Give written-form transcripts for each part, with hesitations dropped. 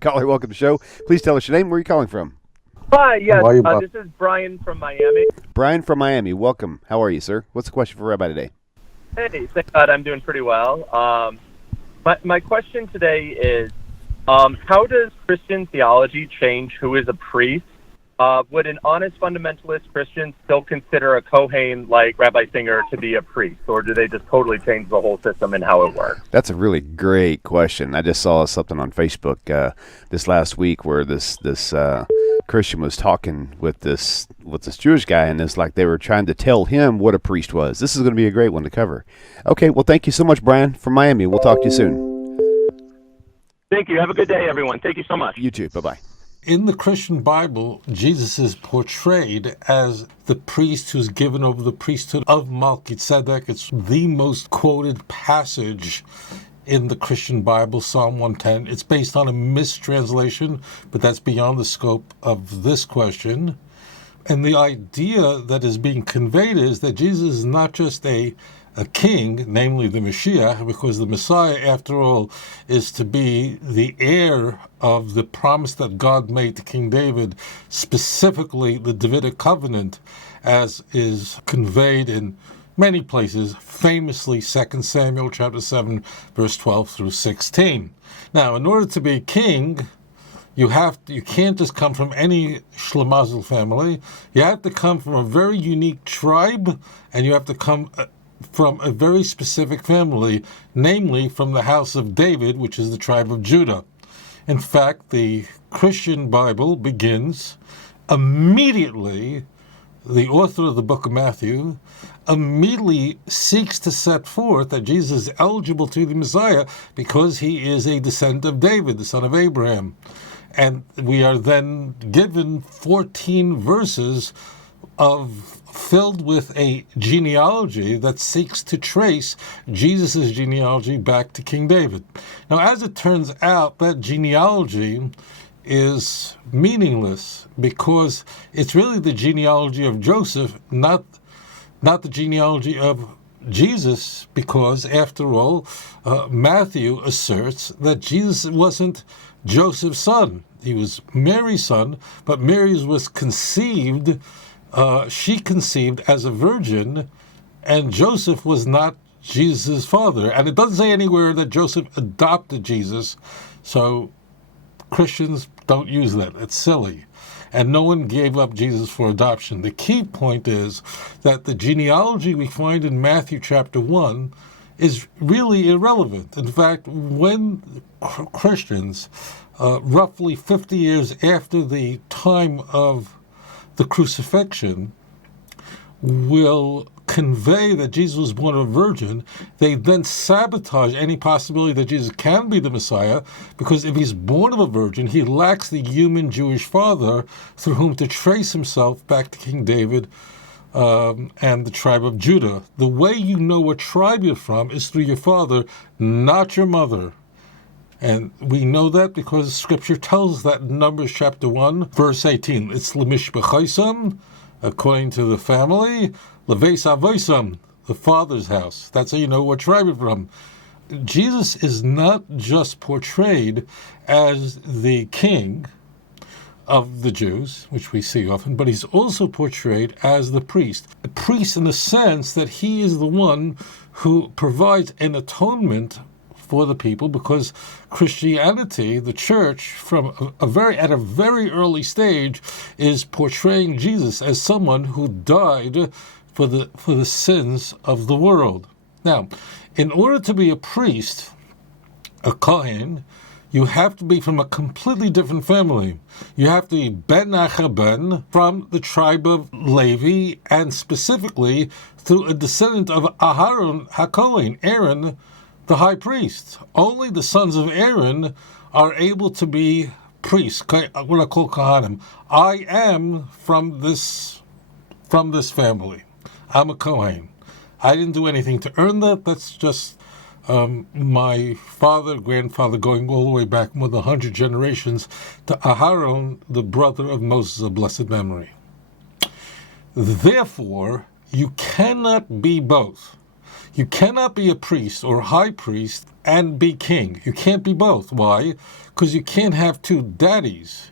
Caller, welcome to the show. Please tell us your name. Where are you calling from? Hi, yes. Why you This is Brian from Miami. Brian from Miami. Welcome. How are you, sir? What's the question for Rabbi today? Hey, thank God I'm doing pretty well. My question today is, how does Christian theology change who is a priest? Would an honest fundamentalist Christian still consider a Kohen like Rabbi Singer to be a priest, or do they just totally change the whole system and how it works? That's a really great question. I just saw something on Facebook this last week where this Christian was talking with this Jewish guy, and it's like they were trying to tell him what a priest was. This is going to be a great one to cover. Okay, well, thank you so much, Brian from Miami. We'll talk to you soon. Thank you. Have a good day, everyone. Thank you so much. You too. Bye-bye. In the Christian Bible, Jesus is portrayed as the priest who's given over the priesthood of Melchizedek. It's the most quoted passage in the Christian Bible, Psalm 110. It's based on a mistranslation, but that's beyond the scope of this question. And the idea that is being conveyed is that Jesus is not just a king, namely the Mashiach, because the Messiah, after all, is to be the heir of the promise that God made to King David, specifically the Davidic covenant, as is conveyed in many places, famously 2 Samuel chapter 7, verse 12 through 16. Now, in order to be king, you can't just come from any Shlemazel family. You have to come from a very unique tribe, and you have to come from a very specific family, namely from the house of David, which is the tribe of Judah. In fact, the Christian Bible begins immediately. The author of the book of Matthew immediately seeks to set forth that Jesus is eligible to be the Messiah because he is a descendant of David, the son of Abraham. And we are then given 14 verses filled with a genealogy that seeks to trace Jesus' genealogy back to King David. Now, as it turns out, that genealogy is meaningless because it's really the genealogy of Joseph, not the genealogy of Jesus, because after all, Matthew asserts that Jesus wasn't Joseph's son. He was Mary's son, but Mary was conceived, she conceived as a virgin, and Joseph was not Jesus' father. And it doesn't say anywhere that Joseph adopted Jesus, so Christians don't use that. It's silly. And no one gave up Jesus for adoption. The key point is that the genealogy we find in Matthew chapter 1 is really irrelevant. In fact, when Christians, roughly 50 years after the time of the crucifixion, will convey that Jesus was born of a virgin, they then sabotage any possibility that Jesus can be the Messiah, because if he's born of a virgin, he lacks the human Jewish father through whom to trace himself back to King David and the tribe of Judah. The way you know what tribe you're from is through your father, not your mother. And we know that because Scripture tells us that in Numbers chapter 1, verse 18. It's Lemishbechaisam, according to the family, Leveis Avoisam, the father's house. That's how you know what tribe you're from. Jesus is not just portrayed as the king of the Jews, which we see often, but he's also portrayed as the priest. A priest in the sense that he is the one who provides an atonement for the people, because Christianity, the church, from at a very early stage, is portraying Jesus as someone who died for the sins of the world. Now, in order to be a priest, a Kohen, you have to be from a completely different family. You have to be Ben Achaben, from the tribe of Levi, and specifically through a descendant of Aharon HaKohen, Aaron, the high priest. Only the sons of Aaron are able to be priests, what I call Kohanim. I am from this family. I'm a Kohen. I didn't do anything to earn that. That's just my father, grandfather, going all the way back more than 100 generations to Aharon, the brother of Moses of blessed memory. Therefore, you cannot be both. You cannot be a priest or high priest and be king. You can't be both. Why? Because you can't have two daddies.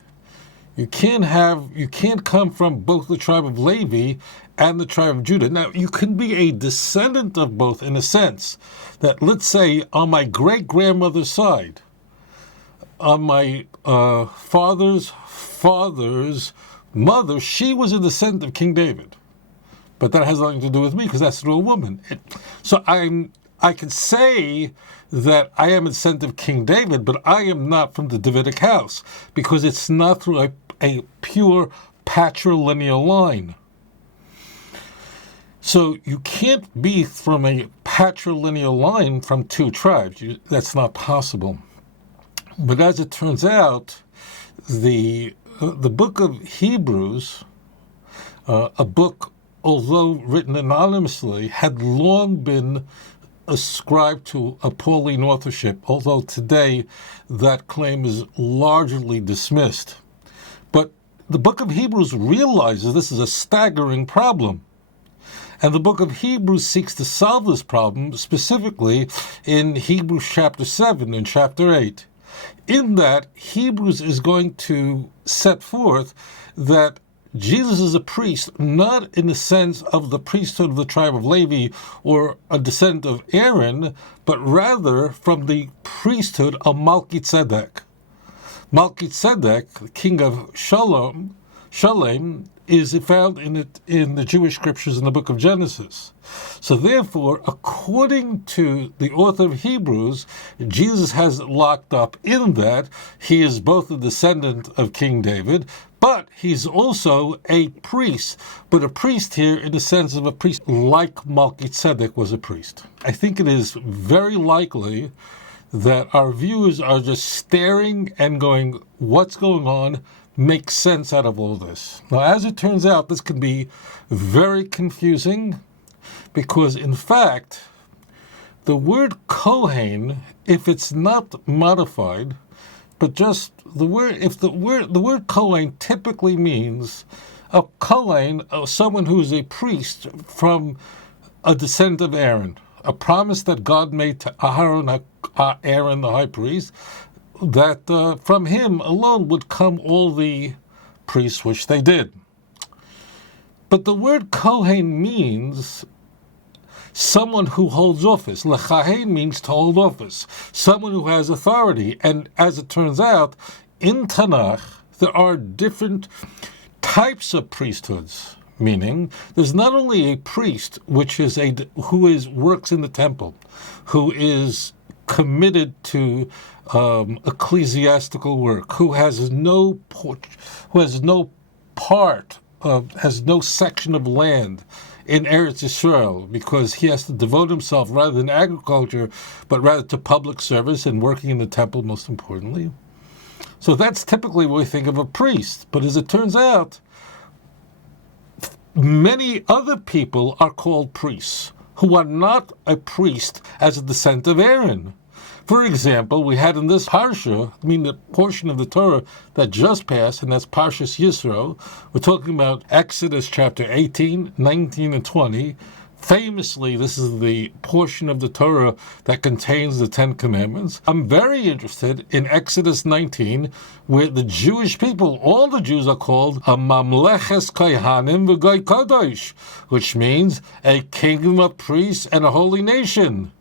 You can't come from both the tribe of Levi and the tribe of Judah. Now, you can be a descendant of both in a sense that, let's say, on my great-grandmother's side, on my father's mother, she was a descendant of King David. But that has nothing to do with me because that's through a woman. So I can say that I am a descendant of King David, but I am not from the Davidic house because it's not through a pure patrilineal line. So you can't be from a patrilineal line from two tribes. That's not possible. But as it turns out, the book of Hebrews, a book, although written anonymously, had long been ascribed to a Pauline authorship, although today that claim is largely dismissed. But the book of Hebrews realizes this is a staggering problem. And the book of Hebrews seeks to solve this problem, specifically in Hebrews chapter 7 and chapter 8. In that, Hebrews is going to set forth that Jesus is a priest, not in the sense of the priesthood of the tribe of Levi or a descendant of Aaron, but rather from the priesthood of Melchizedek. Melchizedek, the king of Shalem, is found in the Jewish scriptures in the book of Genesis. So therefore, according to the author of Hebrews, Jesus has it locked up in that he is both a descendant of King David, but he's also a priest, but a priest here in the sense of a priest like Melchizedek was a priest. I think it is very likely that our viewers are just staring and going, what's going on? Makes sense out of all this. Now, as it turns out, this can be very confusing because, in fact, the word Kohen, if it's not modified, but just the word Kohen typically means a Kohen, someone who is a priest from a descendant of Aaron, a promise that God made to Aaron the high priest, that from him alone would come all the priests, which they did. But the word Kohen means someone who holds office. Lechahen means to hold office, someone who has authority. And as it turns out, in Tanakh, there are different types of priesthoods, meaning there's not only a priest, who works in the temple, who is committed to ecclesiastical work, who has no section of land in Eretz Yisrael, because he has to devote himself rather than agriculture, but rather to public service and working in the temple, most importantly. So that's typically what we think of a priest. But as it turns out, many other people are called priests who are not a priest as a descendant of Aaron. For example, we had in this parsha, the portion of the Torah that just passed, and that's Parshas Yisro. We're talking about Exodus chapter 18, 19, and 20. Famously, this is the portion of the Torah that contains the Ten Commandments. I'm very interested in Exodus 19, where the Jewish people, all the Jews, are called a Mamleches Kohanim v'Goy Kadosh, which means a kingdom of priests and a holy nation.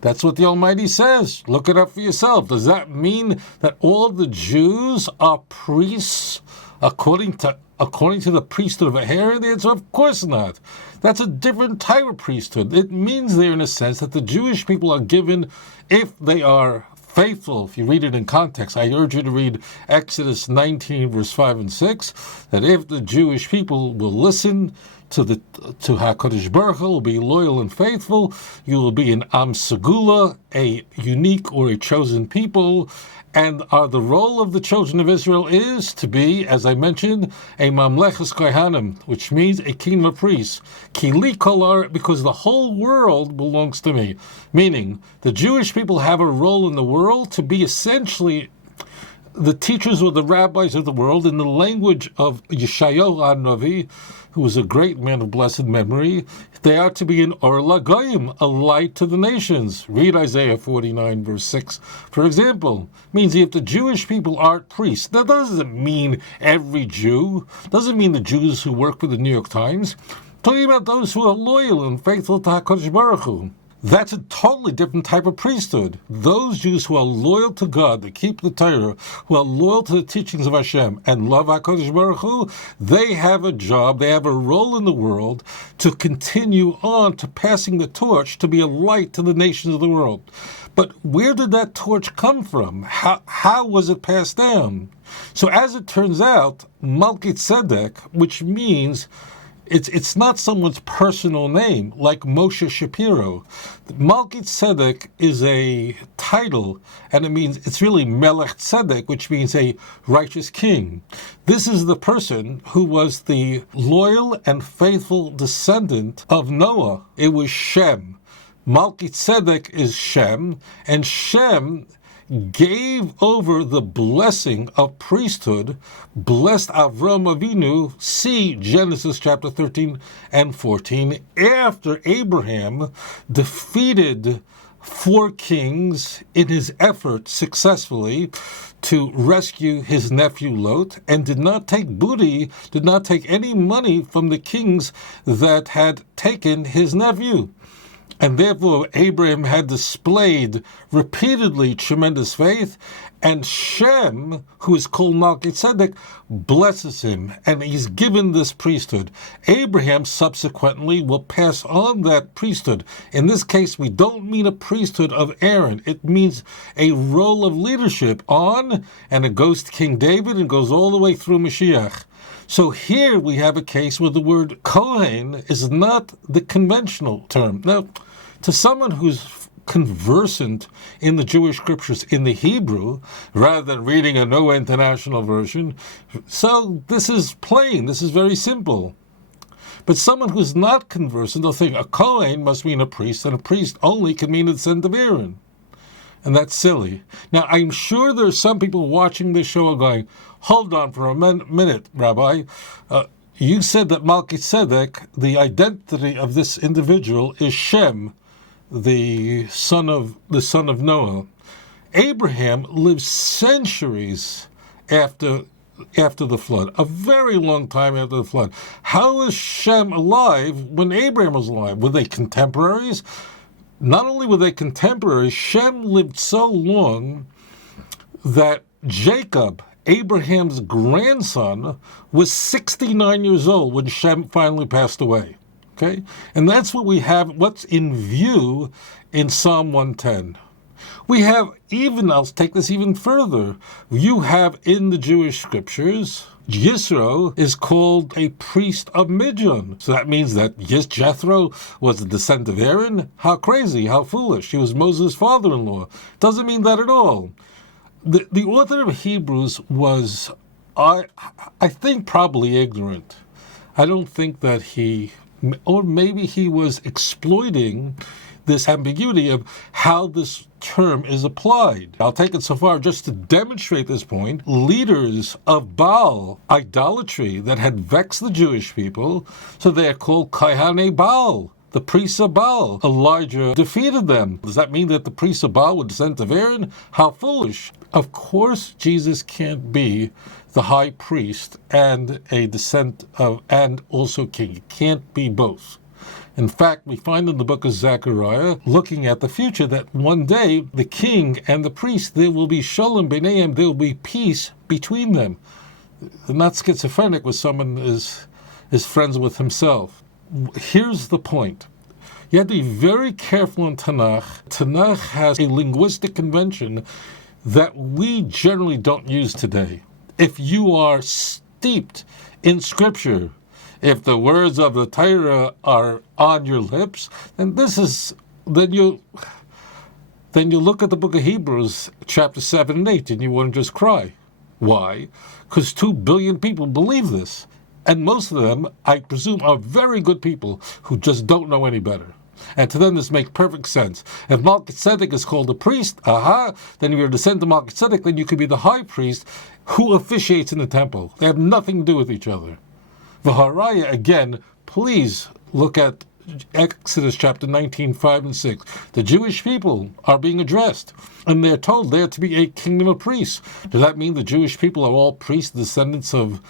That's what the Almighty says. Look it up for yourself. Does that mean that all the Jews are priests according to the priesthood of Aaron? The answer, of course not. That's a different type of priesthood. It means there, in a sense, that the Jewish people are given, if they are faithful, if you read it in context, I urge you to read Exodus 19, verse 5 and 6, that if the Jewish people will listen to HaKadosh Baruch Hu, will be loyal and faithful, you will be an Am Segula, a unique or a chosen people, and the role of the children of Israel is to be, as I mentioned, a Mamleches Kohanim, which means a kingdom of priests. Kili Kolar, because the whole world belongs to me. Meaning, the Jewish people have a role in the world to be essentially the teachers or the rabbis of the world, in the language of Yeshayahu HaNavi, who was a great man of blessed memory, they are to be an Or LaGoyim, a light to the nations. Read Isaiah 49, verse 6, for example. Means if the Jewish people aren't priests, that doesn't mean every Jew, doesn't mean the Jews who work for the New York Times. Talking about those who are loyal and faithful to HaKadosh Baruch Hu. That's a totally different type of priesthood. Those Jews who are loyal to God, that keep the Torah, who are loyal to the teachings of Hashem and love HaKadosh Baruch Hu, they have a job, they have a role in the world to continue on to passing the torch, to be a light to the nations of the world. But where did that torch come from? How was it passed down? So as it turns out, Melchizedek, which means it's not someone's personal name, like Moshe Shapiro. Melchizedek is a title, and it's really Melech Tzedek, which means a righteous king. This is the person who was the loyal and faithful descendant of Noah. It was Shem. Melchizedek is Shem, and Shem gave over the blessing of priesthood, blessed Avram Avinu, see Genesis chapter 13 and 14, after Abraham defeated 4 kings in his effort successfully to rescue his nephew Lot, and did not take booty, did not take any money from the kings that had taken his nephew. And therefore, Abraham had displayed repeatedly tremendous faith, and Shem, who is called Melchizedek, blesses him, and he's given this priesthood. Abraham subsequently will pass on that priesthood. In this case, we don't mean a priesthood of Aaron. It means a role of leadership on, and it goes to King David and goes all the way through Mashiach. So here we have a case where the word Kohen is not the conventional term. Now, to someone who's conversant in the Jewish scriptures in the Hebrew, rather than reading a Noah International version, so this is plain, this is very simple. But someone who's not conversant, they'll think a Kohen must mean a priest, and a priest only can mean the descendant of Aaron. And that's silly. Now, I'm sure there's some people watching this show are going, hold on for a minute, Rabbi. You said that Melchizedek, the identity of this individual, is Shem, the son of Noah. Abraham lived centuries after the flood, a very long time after the flood. How was Shem alive when Abraham was alive? Were they contemporaries? Not only were they contemporaries, Shem lived so long that Jacob, Abraham's grandson, was 69 years old when Shem finally passed away. Okay? And that's what we have, what's in view in Psalm 110. We have I'll take this even further. You have in the Jewish scriptures, Yisro is called a priest of Midian. So that means that, yes, Jethro was a descendant of Aaron. How crazy, how foolish. He was Moses' father-in-law. Doesn't mean that at all. The author of Hebrews was, I think, probably ignorant. I don't think that or maybe he was exploiting this ambiguity of how this term is applied. I'll take it so far just to demonstrate this point. Leaders of Baal, idolatry that had vexed the Jewish people, so they are called Kahane Baal, the priests of Baal. Elijah defeated them. Does that mean that the priests of Baal were descendants of Aaron? How foolish. Of course, Jesus can't be the high priest and a descendant of, and also king. He can't be both. In fact, we find in the book of Zechariah, looking at the future, that one day the king and the priest, there will be shalom b'neihem, there will be peace between them. They're not schizophrenic when someone is friends with himself. Here's the point. You have to be very careful in Tanakh. Tanakh has a linguistic convention that we generally don't use today. If you are steeped in Scripture, if the words of the Torah are on your lips, then you look at the book of Hebrews, chapter 7 and 8, and you wouldn't just cry. Why? Because 2 billion people believe this. And most of them, I presume, are very good people who just don't know any better. And to them this makes perfect sense. If Melchizedek is called a priest, then if you're a descendant of Melchizedek, then you could be the high priest who officiates in the temple. They have nothing to do with each other. Zechariah, again, please look at Exodus chapter 19, 5 and 6. The Jewish people are being addressed, and they're told they're to be a kingdom of priests. Does that mean the Jewish people are all priests, descendants of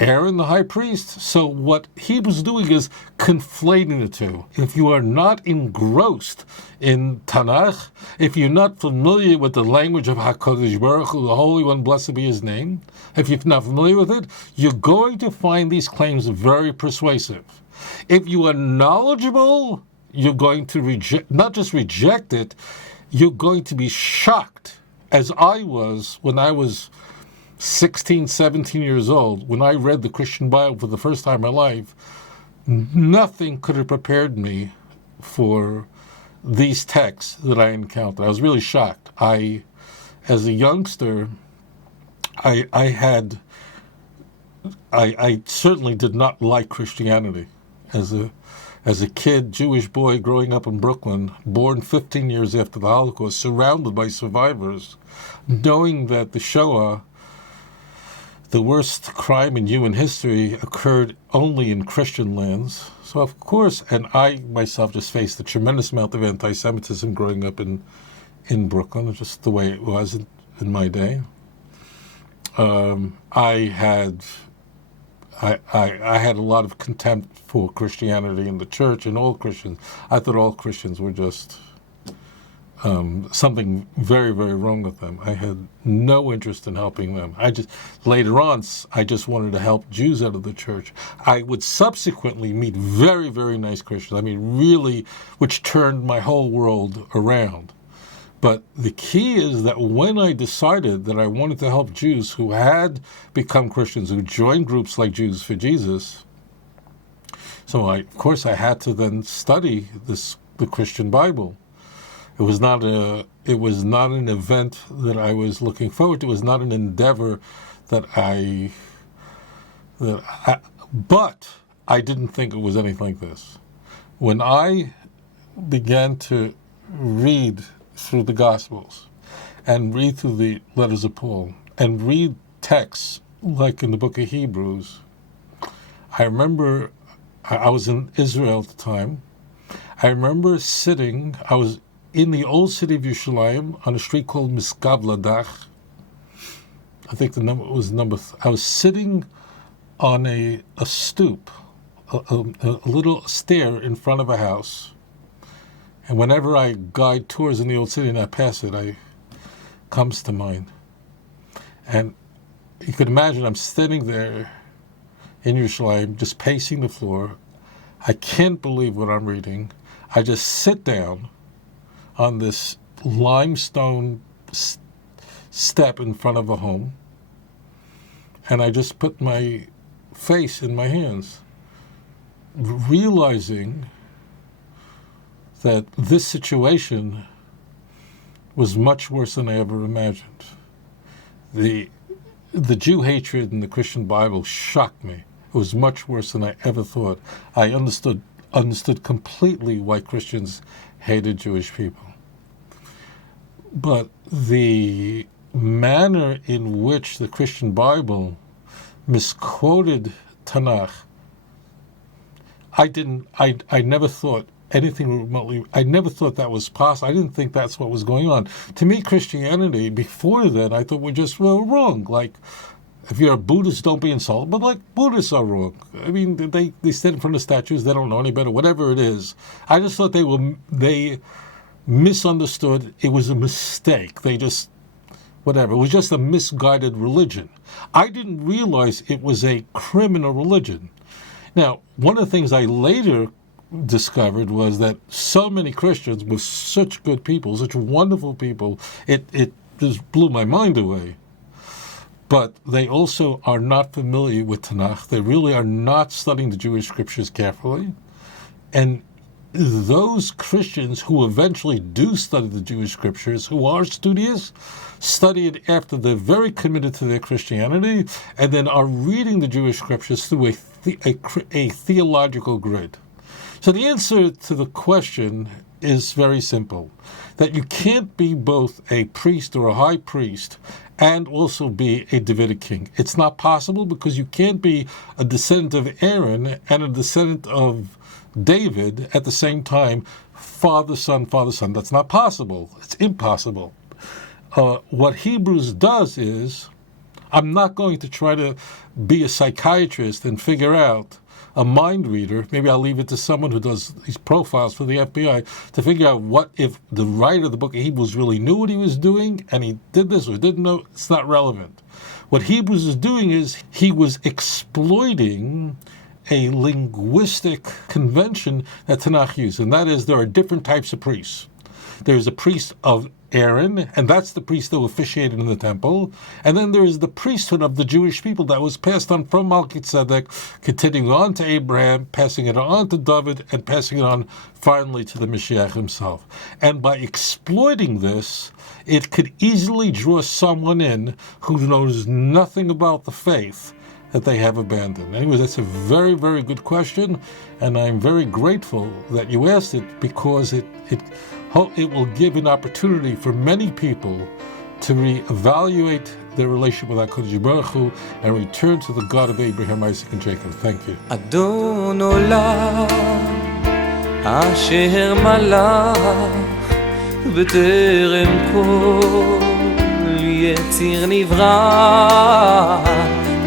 Aaron, the high priest? So what Hebrews doing is conflating the two. If you are not engrossed in Tanakh, if you're not familiar with the language of HaKadosh Baruch Hu, the Holy One, blessed be His name, if you're not familiar with it, you're going to find these claims very persuasive. If you are knowledgeable, you're going to not just reject it, you're going to be shocked, as I was when I was 16, 17 years old, when I read the Christian Bible for the first time in my life. Nothing could have prepared me for these texts that I encountered. I was really shocked. As a youngster, I certainly did not like Christianity. As a kid, Jewish boy growing up in Brooklyn, born 15 years after the Holocaust, surrounded by survivors, knowing that the Shoah, the worst crime in human history, occurred only in Christian lands. So of course, and I myself just faced a tremendous amount of anti-Semitism growing up in Brooklyn, just the way it was in my day. I had a lot of contempt for Christianity in the church and all Christians. I thought all Christians were just something very, very wrong with them. I had no interest in helping them. Later on, I just wanted to help Jews out of the church. I would subsequently meet very, very nice Christians. I mean, really, which turned my whole world around. But the key is that when I decided that I wanted to help Jews who had become Christians, who joined groups like Jews for Jesus, so of course I had to then study the Christian Bible. It was not an event that I was looking forward to. It was not an endeavor but I didn't think it was anything like this. When I began to read through the Gospels and read through the letters of Paul and read texts like in the book of Hebrews, I remember I was in Israel at the time. I remember I was in the old city of Yerushalayim on a street called Miskav Ladach. I think the number was I was sitting on a stoop, a little stair in front of a house. And whenever I guide tours in the old city and I pass it, comes to mind. And you could imagine I'm sitting there in Yerushalayim, just pacing the floor. I can't believe what I'm reading. I just sit down on this limestone step in front of a home, and I just put my face in my hands, realizing that this situation was much worse than I ever imagined. The Jew hatred in the Christian Bible shocked me. It was much worse than I ever thought. I understood completely why Christians hated Jewish people. But the manner in which the Christian Bible misquoted Tanakh, I never thought anything remotely, I never thought that was possible. I didn't think that's what was going on. To me, Christianity, before then, I thought were just wrong. Like, if you're a Buddhist, don't be insulted. But like, Buddhists are wrong. I mean, they stand in front of statues, they don't know any better, whatever it is. I just thought they misunderstood. It was a mistake. Whatever. It was just a misguided religion. I didn't realize it was a criminal religion. Now, one of the things I later discovered was that so many Christians were such good people, such wonderful people, it just blew my mind away. But they also are not familiar with Tanakh. They really are not studying the Jewish scriptures carefully. And those Christians who eventually do study the Jewish scriptures, who are studious, study it after they're very committed to their Christianity, and then are reading the Jewish scriptures through a theological grid. So the answer to the question is very simple, that you can't be both a priest or a high priest and also be a Davidic king. It's not possible, because you can't be a descendant of Aaron and a descendant of David at the same time, father, son, father, son. That's not possible. It's impossible. What Hebrews does is, I'm not going to try to be a psychiatrist and figure out, a mind reader, maybe I'll leave it to someone who does these profiles for the FBI, to figure out what if the writer of the book of Hebrews really knew what he was doing and he did this or didn't know. It's not relevant. What Hebrews is doing is he was exploiting a linguistic convention that Tanakh used, and that is there are different types of priests. There's a priest of Aaron, and that's the priest that officiated in the temple. And then there is the priesthood of the Jewish people that was passed on from Melchizedek, continuing on to Abraham, passing it on to David, and passing it on finally to the Mashiach himself. And by exploiting this, it could easily draw someone in who knows nothing about the faith that they have abandoned. Anyways, that's a very, very good question, and I'm very grateful that you asked it, because it will give an opportunity for many people to reevaluate their relationship with HaKadosh Baruch Hu and return to the God of Abraham, Isaac, and Jacob. Thank you. Adon olam asher malach b'terem kol yetzir nivra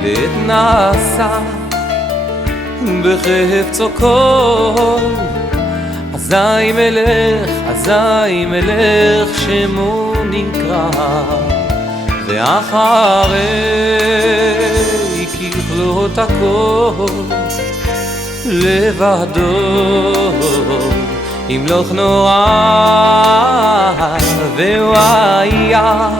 v'et nasa b'chefetzo kol אזי מלך שמו נקרא ואחרי ככלות הכל לבדו ימלוך נורא והוא היה